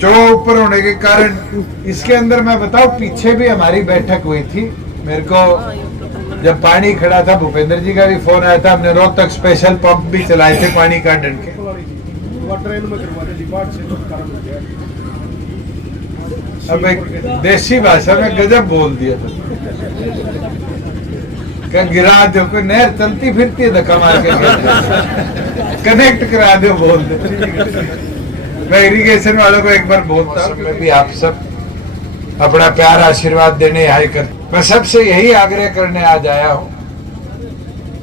जो ऊपर होने के कारण इसके अंदर मैं बताऊं, पीछे भी हमारी बैठक हुई थी। मेरे को जब पानी खड़ा था, भूपेंद्र जी का भी फोन आया था। हमने रोहतक स्पेशल पंप भी चलाए थे पानी काटने के। अब एक देसी भाषा में गजब बोल दिया था, क्या गिरा दो, कोई नहर चलती फिरती है धक्का मार के कनेक्ट करा दो बोल दे। मैं इरिगेशन वालों को एक बार बोलता हूँ, मैं भी आप सब अपना प्यार आशीर्वाद देने आए कर। मैं सबसे यही आग्रह करने आज आया हूँ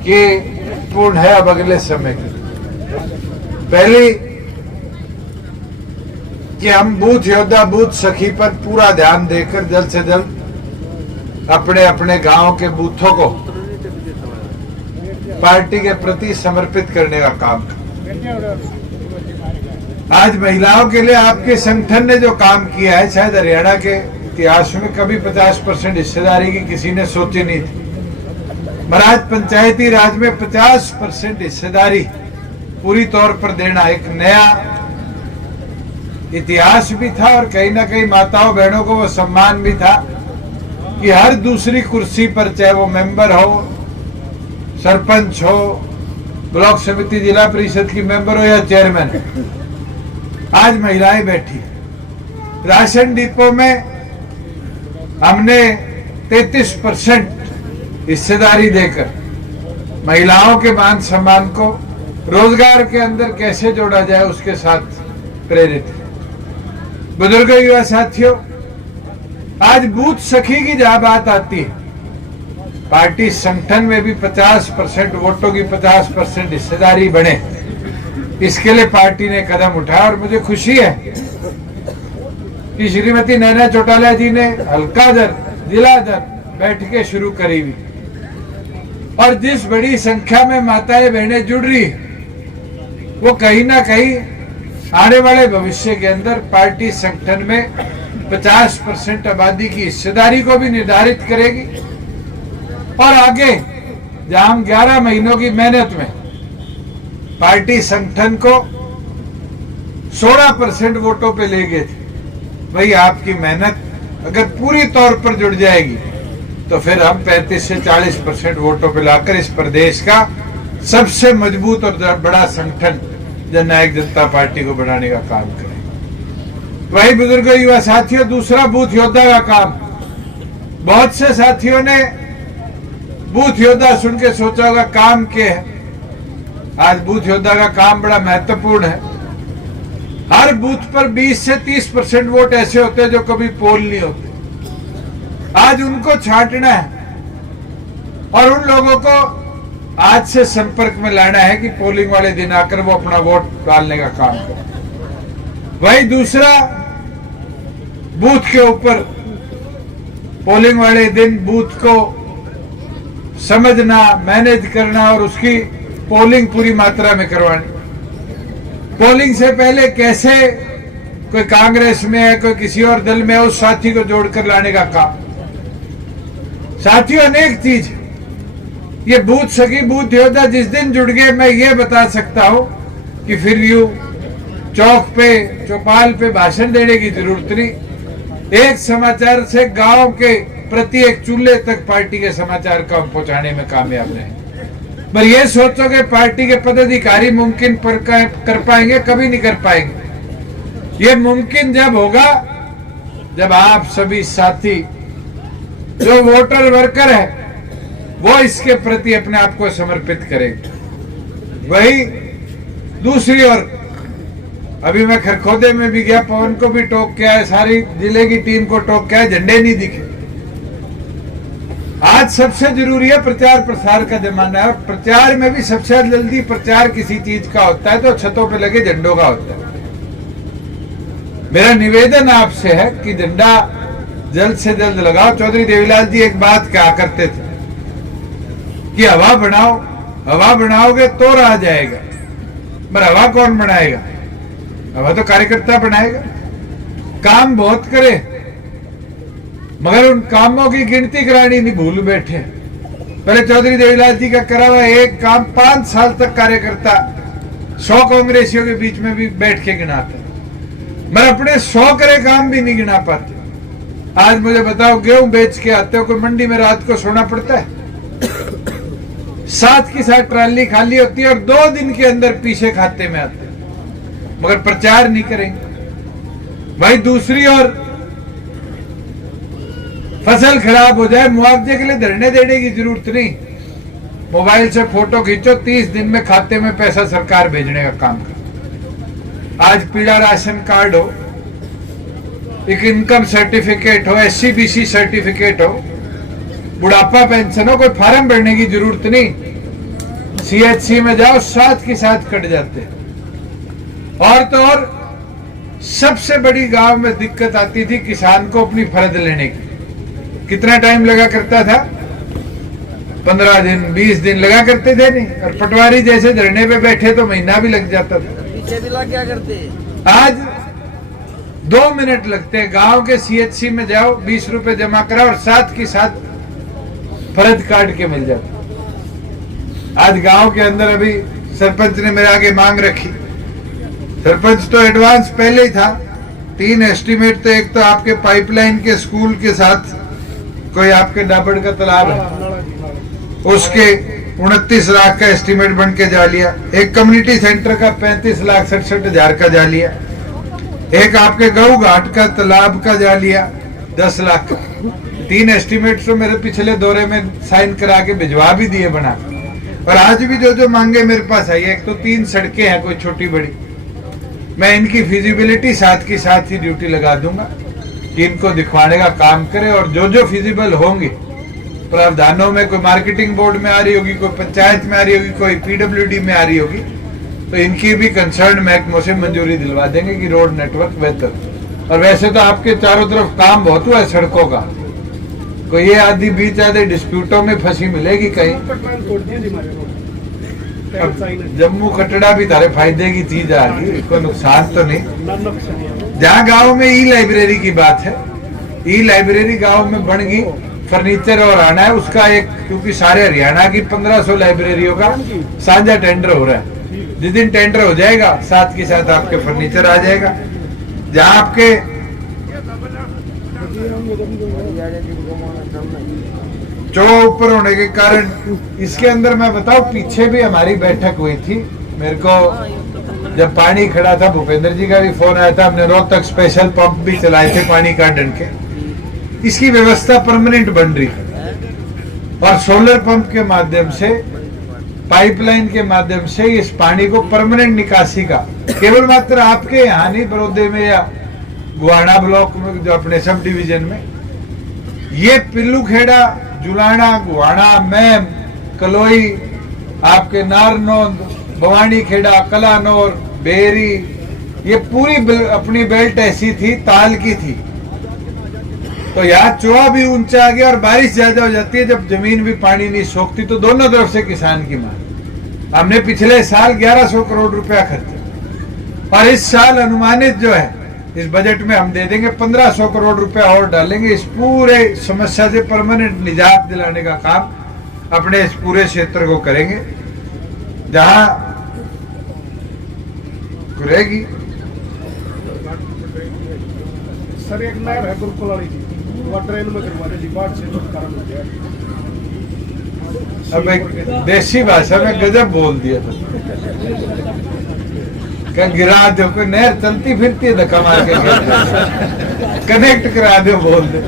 कि पूर्ण है अब अगले समय की पहली कि हम बूथ योद्धा बूथ सखी पर पूरा ध्यान देकर जल्द से जल्द अपने अपने गांव के बूथों को पार्टी के प्रति समर्पित करने का काम करें। आज महिलाओं के लिए आपके संगठन ने जो काम किया है, शायद हरियाणा के इतिहास में कभी 50% हिस्सेदारी की किसी ने सोची नहीं थी। महाराज पंचायती राज में 50% हिस्सेदारी पूरी तौर पर देना एक नया इतिहास भी था और कहीं ना कहीं माताओं बहनों को वो सम्मान भी था कि हर दूसरी कुर्सी पर, चाहे वो मेंबर हो, सरपंच हो, ब्लॉक समिति जिला परिषद की मेंबर हो या चेयरमैन, आज महिलाएं बैठी। राशन डिपो में हमने 33% हिस्सेदारी देकर महिलाओं के मान सम्मान को रोजगार के अंदर कैसे जोड़ा जाए उसके साथ प्रेरित है। बुजुर्ग युवा साथियों, आज बूथ सखी की जहां बात आती है, पार्टी संगठन में भी 50% वोटों की 50% हिस्सेदारी बने, इसके लिए पार्टी ने कदम उठाया। और मुझे खुशी है कि श्रीमती नैना चौटाला जी ने हल्का दर, जिला दर बैठकें शुरू करी हुई और जिस बड़ी संख्या में माताएं बहनें जुड़ रही वो कहीं ना कहीं आने वाले भविष्य के अंदर पार्टी संगठन में 50% आबादी की हिस्सेदारी को भी निर्धारित करेगी और आगे जहां हम 11 महीनों की मेहनत में पार्टी संगठन को 16% वोटों पे ले गए थे, वही आपकी मेहनत अगर पूरी तौर पर जुड़ जाएगी तो फिर हम 35 से 40% वोटों पे लाकर इस प्रदेश का सबसे मजबूत और बड़ा संगठन जननायक जनता पार्टी को बनाने का काम करें। वही बुजुर्ग युवा साथियों, दूसरा बूथ योद्धा का काम। बहुत से साथियों ने बूथ योद्धा सुन के सोचा होगा काम क्या है। आज बूथ योद्धा का काम बड़ा महत्वपूर्ण है। हर बूथ पर 20 से 30% वोट ऐसे होते हैं जो कभी पोल नहीं होते। आज उनको छांटना है और उन लोगों को आज से संपर्क में लाना है कि पोलिंग वाले दिन आकर वो अपना वोट डालने का काम करें। वही दूसरा, बूथ के ऊपर पोलिंग वाले दिन बूथ को समझना, मैनेज करना और उसकी पोलिंग पूरी मात्रा में करवानी। पोलिंग से पहले कैसे कोई कांग्रेस में है, कोई किसी और दल में है, उस साथी को जोड़कर लाने का काम। साथियों, अनेक चीज ये बूथ सखी बूथ योद्धा जिस दिन जुड़ गए, मैं ये बता सकता हूं कि फिर यूं चौक पे चौपाल पे भाषण देने की जरूरत नहीं। एक समाचार से गांव के प्रति एक चूल्हे तक पार्टी के समाचार को पहुंचाने में कामयाब रहे। पर ये सोचोगे पार्टी के पदाधिकारी मुमकिन पर कर पाएंगे? कभी नहीं कर पाएंगे। ये मुमकिन जब होगा जब आप सभी साथी जो वोटर वर्कर है वो इसके प्रति अपने आप को समर्पित करेंगे। वही दूसरी ओर, अभी मैं खरखोदे में भी गया, पवन को भी टोक के आया, सारी जिले की टीम को टोक के आया, झंडे नहीं दिखे। आज सबसे जरूरी है प्रचार प्रसार का जमाना है। प्रचार में भी सबसे जल्दी प्रचार किसी चीज का होता है तो छतों पे लगे झंडों का होता है। मेरा निवेदन आपसे है कि झंडा जल्द से जल्द लगाओ। चौधरी देवीलाल जी एक बात कहा करते थे कि हवा बनाओ, हवा बनाओगे तो रहा जाएगा, पर हवा कौन बनाएगा? हवा तो कार्यकर्ता बनाएगा। काम बहुत करे मगर उन कामों की गिनती करानी नहीं भूल बैठे। पहले चौधरी देवीलाल जी का करा हुआ एक काम 5 साल तक कार्यकर्ता 100 कांग्रेसियों के बीच में भी बैठ के गिनाते। मैं अपने 100 करे काम भी नहीं गिना पाते। आज मुझे बताओ, गेहूं बेच के आते हो, कोई मंडी में रात को सोना पड़ता है? साथ की साथ ट्राली खाली होती है और 2 दिन के अंदर पीछे खाते में आते हैं, मगर प्रचार नहीं करेंगे। भाई दूसरी ओर फसल खराब हो जाए, मुआवजे के लिए धरने देने की जरूरत नहीं, मोबाइल से फोटो खींचो, 30 दिन में खाते में पैसा सरकार भेजने का काम कर। आज पीला राशन कार्ड हो, एक इनकम सर्टिफिकेट हो, SC/BC सर्टिफिकेट हो, बुढ़ापा पेंशन हो, कोई फार्म भरने की जरूरत नहीं। CHC में जाओ, साथ के साथ कट जाते हैं। और तो और सबसे बड़ी गांव में दिक्कत आती थी किसान को अपनी फर्द लेने की। कितना टाइम लगा करता था? 15 दिन 20 दिन लगा करते थे नहीं, और पटवारी जैसे धरने पे बैठे तो महीना भी लग जाता था। पीछे भी लग क्या करते? आज 2 मिनट लगते हैं। गांव के CHC में जाओ, 20 रुपए जमा कराओ और साथ की साथ फर्द काट के मिल जाता। आज गांव के अंदर अभी सरपंच ने मेरे आगे मांग रखी। सरपंच तो एडवांस पहले ही था, 3 एस्टीमेट। तो एक तो आपके पाइपलाइन के स्कूल के साथ कोई आपके डाबड़ का तालाब है, उसके 29 लाख का एस्टीमेट बन के जा लिया। एक कम्युनिटी सेंटर का 35,67,000 का जा लिया। एक आपके गऊ घाट का तालाब का जा लिया 10 लाख का। 3 एस्टीमेट तो मेरे पिछले दौरे में साइन करा के भिजवा भी दिए बना। और आज भी जो जो मांगे मेरे पास आई है, एक तो 3 सड़कें हैं कोई छोटी बड़ी, मैं इनकी फिजिबिलिटी साथ की साथ ही ड्यूटी लगा दूंगा कि इनको दिखवाने का काम करे। और जो जो फिजिबल होंगे प्रावधानों में, कोई मार्केटिंग बोर्ड में आ रही होगी, कोई पंचायत में आ रही होगी, कोई PWD में आ रही होगी, तो इनकी भी कंसर्न महकमों से मंजूरी दिलवा देंगे कि रोड नेटवर्क बेहतर। और वैसे तो आपके चारों तरफ काम बहुत हुआ है सड़कों का, कोई ये आधी बीच आधे डिस्प्यूटों में फंसी मिलेगी कहीं। जम्मू कटड़ा भी तारे फायदे की चीज आ गई, कोई नुकसान तो नहीं। जहाँ गाँव में ई-लाइब्रेरी की बात है, ई-लाइब्रेरी गाँव में बन गई, फर्नीचर और आना है उसका एक, क्योंकि सारे हरियाणा की 1500 लाइब्रेरियों का साझा टेंडर हो रहा है। जिस दिन टेंडर हो जाएगा, साथ के साथ आपके फर्नीचर आ जाएगा। जहाँ आपके चौड़ा ऊपर होने के कारण, इसके अंदर मैं बताऊं, पीछे भी हमारी बैठक हुई थी। मेरे को जब पानी खड़ा था, भूपेंद्र जी का भी फोन आया था, हमने रोहतक स्पेशल पंप भी चलाए थे पानी काटने के। इसकी व्यवस्था परमानेंट बन रही है और सोलर पंप के माध्यम से, पाइपलाइन के माध्यम से इस पानी को परमानेंट निकासी का, केवल मात्र आपके यहाँ नहीं, बड़ौदे में या गुआना ब्लॉक में, जो अपने सब डिवीजन में, ये पिल्लू खेड़ा, जुलाना, गुआना, मैम, कलोई, आपके नारनौंद, भवानी खेड़ा, कलानौर, बेरी, ये पूरी अपनी बेल्ट ऐसी थी, ताल की थी। तो यहाँ चोआ भी ऊंचा आ गया और बारिश ज्यादा हो जाती है, जब जमीन भी पानी नहीं सोखती, तो दोनों तरफ से किसान की मार। हमने पिछले साल 1100 करोड़ रुपया खर्चा, और इस साल अनुमानित जो है इस बजट में हम दे देंगे 1500 करोड़ रुपया और डालेंगे। इस पूरे समस्या से परमानेंट निजात दिलाने का काम अपने इस पूरे क्षेत्र को करेंगे। जहां रहेगी सर, एक नहर है गुरुकुल वाली जी, वो ट्रेन में करवा दे जी, बाढ़ से छुटकारा मिल गया। अब एक देसी भाषा में गजब बोल दिया था, क्या गिरा दो, कोई नहर चलती फिरती है धक्का मार के कनेक्ट करा दो बोल दे।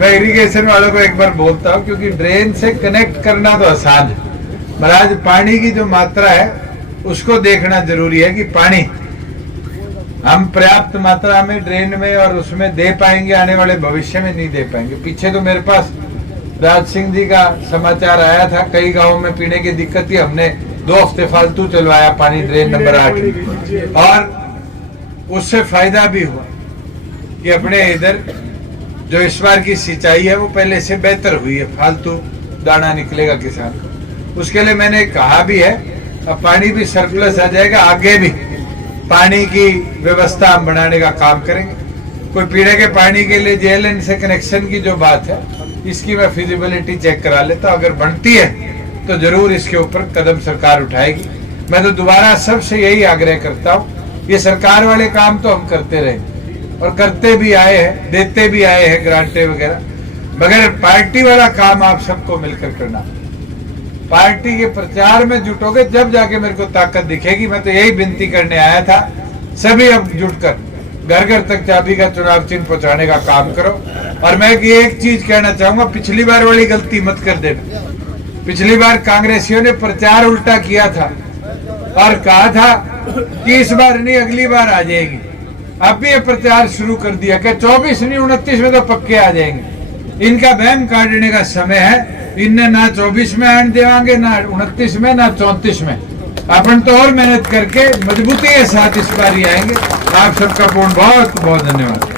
मैं इरिगेशन वालों को एक बार बोलता हूँ, क्योंकि ड्रेन से कनेक्ट करना तो आसान है, महाराज पानी की जो मात्रा है उसको देखना जरूरी है कि पानी हम पर्याप्त मात्रा में ड्रेन में और उसमें दे पाएंगे, आने वाले भविष्य में नहीं दे पाएंगे। पीछे तो मेरे पास राज सिंह जी का समाचार आया था, कई गांवों में पीने की दिक्कत थी, हमने 2 हफ्ते फालतू चलवाया पानी ड्रेन नंबर 8, और उससे फायदा भी हुआ कि अपने इधर जो इस बार की सिंचाई है वो पहले से बेहतर हुई है, फालतू दाना निकलेगा किसान को। उसके लिए मैंने कहा भी है, अब पानी भी सरप्लस आ जाएगा, आगे भी पानी की व्यवस्था हम बनाने का काम करेंगे। कोई पीने के पानी के लिए JLN से कनेक्शन की जो बात है, इसकी मैं फिजिबिलिटी चेक करा लेता हूं, अगर बनती है तो जरूर इसके ऊपर कदम सरकार उठाएगी। मैं तो दोबारा सबसे यही आग्रह करता हूं ये सरकार वाले काम तो हम करते रहे और करते भी आए हैं, देते भी आए हैं ग्रांटें वगैरह, मगर पार्टी वाला काम आप सबको मिलकर करना। पार्टी के प्रचार में जुटोगे जब जाके मेरे को ताकत दिखेगी। मैं तो यही विनती करने आया था, सभी अब जुटकर घर घर तक चाबी का चुनाव चिन्ह पहुंचाने का काम करो। और मैं एक चीज कहना चाहूंगा, पिछली बार वाली गलती मत कर देना। पिछली बार कांग्रेसियों ने प्रचार उल्टा किया था और कहा था कि इस बार नहीं अगली बार आ जाएगी। अब भी ये प्रचार शुरू कर दिया कि 24 नहीं 29 में तो पक्के आ जाएंगे। इनका वहम काटने का समय है। इनने ना 24 में आने देवांगे, ना 29 में, ना 34 में। अपन तो और मेहनत करके मजबूती के साथ इस बार ही आएंगे। आप सबका बहुत बहुत धन्यवाद।